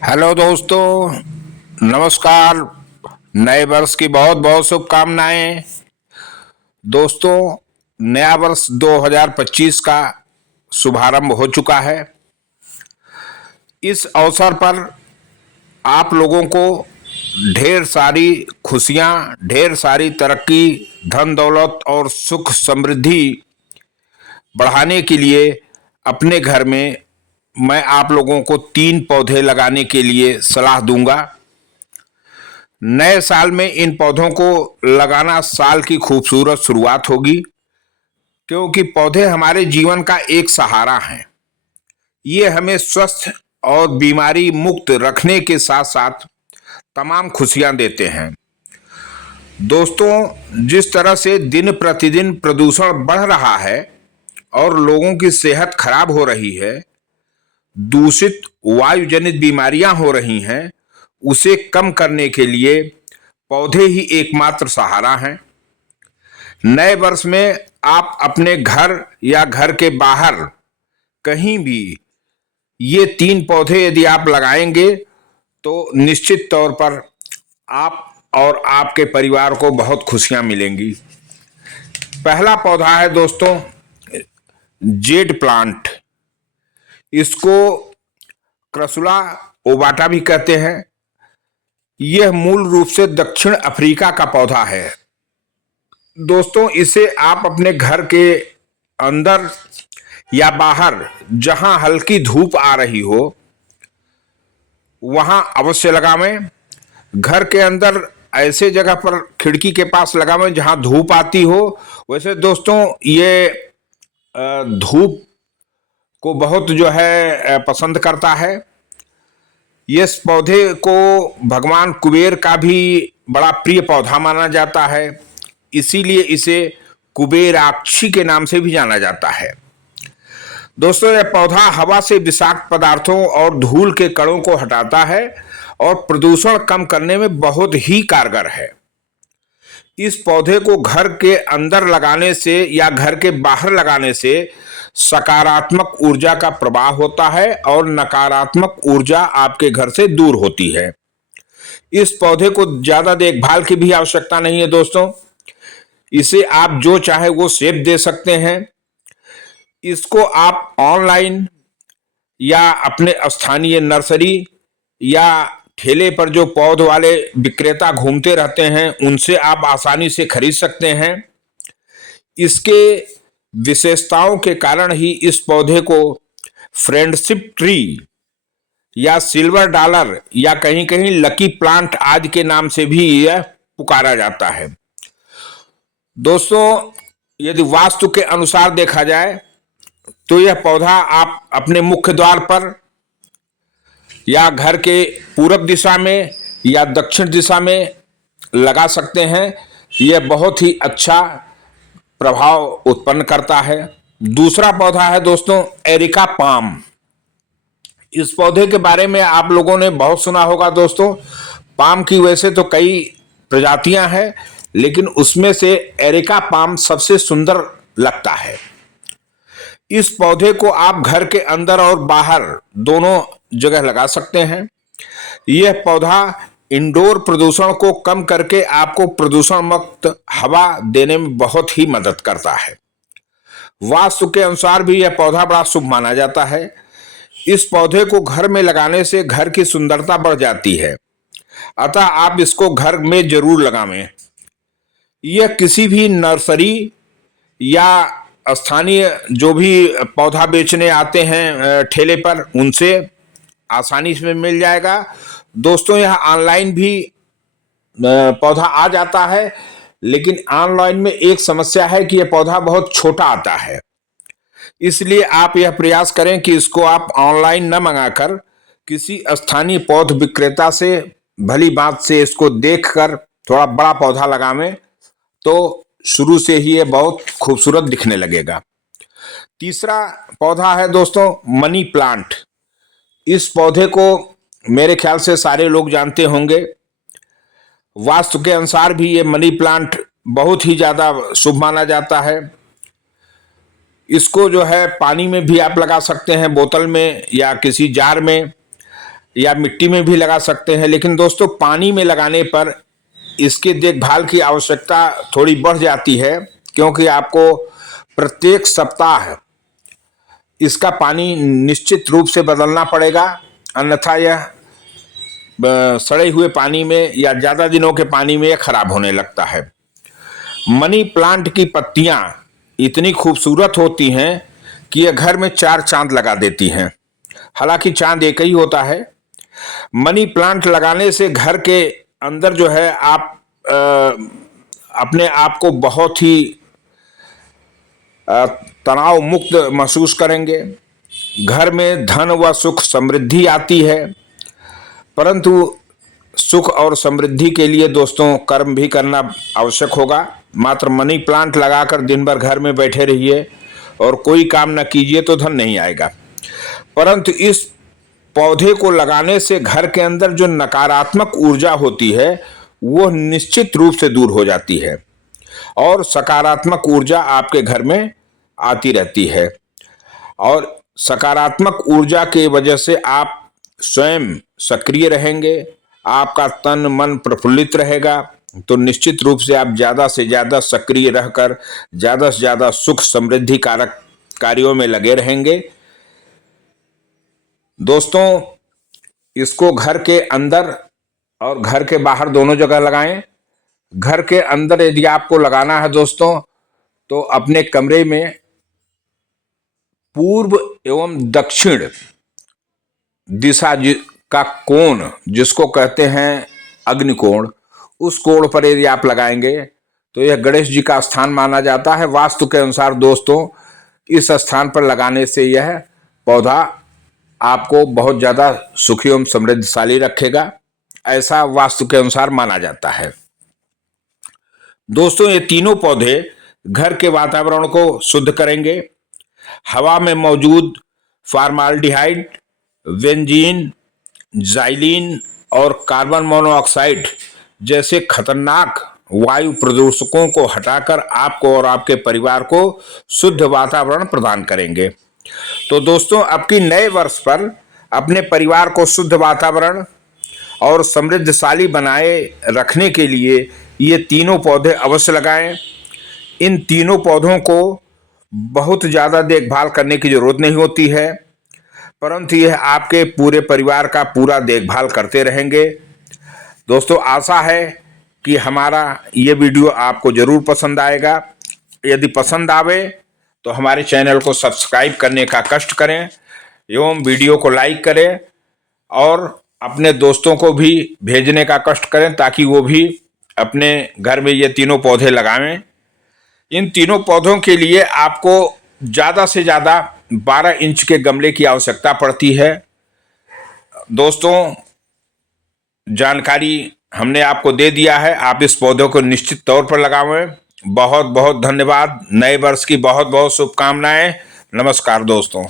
Hello दोस्तों, नमस्कार। नए वर्ष की बहुत बहुत शुभकामनाएं। दोस्तों, नया वर्ष 2025 का शुभारंभ हो चुका है। इस अवसर पर आप लोगों को ढेर सारी खुशियां, ढेर सारी तरक्की, धन दौलत और सुख समृद्धि बढ़ाने के लिए अपने घर में मैं आप लोगों को 3 पौधे लगाने के लिए सलाह दूंगा। नए साल में इन पौधों को लगाना साल की खूबसूरत शुरुआत होगी, क्योंकि पौधे हमारे जीवन का एक सहारा हैं। ये हमें स्वस्थ और बीमारी मुक्त रखने के साथ साथ तमाम खुशियां देते हैं। दोस्तों, जिस तरह से दिन प्रतिदिन प्रदूषण बढ़ रहा है और लोगों की सेहत खराब हो रही है, दूषित वायु जनित बीमारियां हो रही हैं, उसे कम करने के लिए पौधे ही एकमात्र सहारा हैं। नए वर्ष में आप अपने घर या घर के बाहर कहीं भी ये 3 पौधे यदि आप लगाएंगे तो निश्चित तौर पर आप और आपके परिवार को बहुत खुशियां मिलेंगी। पहला पौधा है दोस्तों जेड प्लांट। इसको क्रसुला ओबाटा भी कहते हैं। यह मूल रूप से दक्षिण अफ्रीका का पौधा है। दोस्तों, इसे आप अपने घर के अंदर या बाहर जहां हल्की धूप आ रही हो वहां अवश्य लगावें। घर के अंदर ऐसे जगह पर खिड़की के पास लगावें जहां धूप आती हो। वैसे दोस्तों, ये धूप को बहुत जो है पसंद करता है। इस पौधे को भगवान कुबेर का भी बड़ा प्रिय पौधा माना जाता है, इसीलिए इसे कुबेराक्षी के नाम से भी जाना जाता है। दोस्तों, यह पौधा हवा से विषाक्त पदार्थों और धूल के कणों को हटाता है और प्रदूषण कम करने में बहुत ही कारगर है। इस पौधे को घर के अंदर लगाने से या घर के बाहर लगाने से सकारात्मक ऊर्जा का प्रवाह होता है और नकारात्मक ऊर्जा आपके घर से दूर होती है। इस पौधे को ज्यादा देखभाल की भी आवश्यकता नहीं है दोस्तों। इसे आप जो चाहे वो शेप दे सकते हैं। इसको आप ऑनलाइन या अपने स्थानीय नर्सरी या ठेले पर जो पौध वाले विक्रेता घूमते रहते हैं उनसे आप आसानी से खरीद सकते हैं। इसके विशेषताओं के कारण ही इस पौधे को फ्रेंडशिप ट्री या सिल्वर डॉलर या कहीं कहीं लकी प्लांट आदि के नाम से भी यह पुकारा जाता है। दोस्तों, यदि वास्तु के अनुसार देखा जाए तो यह पौधा आप अपने मुख्य द्वार पर या घर के पूरब दिशा में या दक्षिण दिशा में लगा सकते हैं। यह बहुत ही अच्छा प्रभाव उत्पन्न करता है। दूसरा पौधा है दोस्तों एरिका पाम। इस पौधे के बारे में आप लोगों ने बहुत सुना होगा दोस्तों। पाम की वैसे तो कई प्रजातियां हैं, लेकिन उसमें से एरिका पाम सबसे सुंदर लगता है। इस पौधे को आप घर के अंदर और बाहर दोनों जगह लगा सकते हैं। यह पौधा इंडोर प्रदूषण को कम करके आपको प्रदूषण मुक्त हवा देने में बहुत ही मदद करता है। वास्तु के अनुसार भी यह पौधा बड़ा शुभ माना जाता है। इस पौधे को घर में लगाने से घर की सुंदरता बढ़ जाती है, अतः आप इसको घर में जरूर लगावें। यह किसी भी नर्सरी या स्थानीय जो भी पौधा बेचने आते हैं ठेले पर, उनसे आसानी से मिल जाएगा। दोस्तों, यह ऑनलाइन भी पौधा आ जाता है, लेकिन ऑनलाइन में एक समस्या है कि यह पौधा बहुत छोटा आता है। इसलिए आप यह प्रयास करें कि इसको आप ऑनलाइन न मंगाकर किसी स्थानीय पौध विक्रेता से भली बात से इसको देखकर थोड़ा बड़ा पौधा लगावें, तो शुरू से ही यह बहुत खूबसूरत दिखने लगेगा। तीसरा पौधा है दोस्तों मनी प्लांट। इस पौधे को मेरे ख्याल से सारे लोग जानते होंगे। वास्तु के अनुसार भी ये मनी प्लांट बहुत ही ज्यादा शुभ माना जाता है। इसको जो है पानी में भी आप लगा सकते हैं, बोतल में या किसी जार में। या मिट्टी में भी लगा सकते हैं, लेकिन दोस्तों पानी में लगाने पर इसकी देखभाल की आवश्यकता थोड़ी बढ़ जाती है, क्योंकि आपको प्रत्येक सप्ताह इसका पानी निश्चित रूप से बदलना पड़ेगा, अन्यथा यह सड़े हुए पानी में या ज़्यादा दिनों के पानी में यह खराब होने लगता है। मनी प्लांट की पत्तियां इतनी खूबसूरत होती हैं कि यह घर में 4 चांद लगा देती हैं। हालांकि चांद एक ही होता है। मनी प्लांट लगाने से घर के अंदर जो है आप अपने आप को बहुत ही तनाव मुक्त महसूस करेंगे। घर में धन व सुख समृद्धि आती है, परंतु सुख और समृद्धि के लिए दोस्तों कर्म भी करना आवश्यक होगा। मात्र मनी प्लांट लगाकर दिन भर घर में बैठे रहिए और कोई काम न कीजिए तो धन नहीं आएगा। परंतु इस पौधे को लगाने से घर के अंदर जो नकारात्मक ऊर्जा होती है वो निश्चित रूप से दूर हो जाती है और सकारात्मक ऊर्जा आपके घर में आती रहती है। और सकारात्मक ऊर्जा की वजह से आप स्वयं सक्रिय रहेंगे, आपका तन मन प्रफुल्लित रहेगा, तो निश्चित रूप से आप ज़्यादा से ज़्यादा सक्रिय रहकर ज़्यादा से ज़्यादा सुख समृद्धि कारक कार्यों में लगे रहेंगे। दोस्तों इसको घर के अंदर और घर के बाहर दोनों जगह लगाएं। घर के अंदर यदि आपको लगाना है दोस्तों, तो अपने कमरे में पूर्व एवं दक्षिण दिशा का कोण, जिसको कहते हैं अग्निकोण, उस कोण पर यदि आप लगाएंगे तो यह गणेश जी का स्थान माना जाता है। वास्तु के अनुसार दोस्तों इस स्थान पर लगाने से यह पौधा आपको बहुत ज़्यादा सुखी एवं समृद्धशाली रखेगा, ऐसा वास्तु के अनुसार माना जाता है। दोस्तों ये तीनों पौधे घर के वातावरण को शुद्ध करेंगे। हवा में मौजूद फॉर्माल्डिहाइड, बेंजीन, जाइलिन और कार्बन मोनोऑक्साइड जैसे खतरनाक वायु प्रदूषकों को हटाकर आपको और आपके परिवार को शुद्ध वातावरण प्रदान करेंगे। तो दोस्तों आपकी नए वर्ष पर अपने परिवार को शुद्ध वातावरण और समृद्धशाली बनाए रखने के लिए ये तीनों पौधे अवश्य लगाएं। इन तीनों पौधों को बहुत ज़्यादा देखभाल करने की ज़रूरत नहीं होती है, परंतु यह आपके पूरे परिवार का पूरा देखभाल करते रहेंगे। दोस्तों आशा है कि हमारा ये वीडियो आपको ज़रूर पसंद आएगा। यदि पसंद आवे तो हमारे चैनल को सब्सक्राइब करने का कष्ट करें एवं वीडियो को लाइक करें और अपने दोस्तों को भी भेजने का कष्ट करें, ताकि वो भी अपने घर में ये तीनों पौधे लगाएं। इन तीनों पौधों के लिए आपको ज़्यादा से ज़्यादा 12 इंच के गमले की आवश्यकता पड़ती है। दोस्तों जानकारी हमने आपको दे दिया है, आप इस पौधों को निश्चित तौर पर लगाएं। बहुत बहुत धन्यवाद। नए वर्ष की बहुत बहुत शुभकामनाएं। नमस्कार दोस्तों।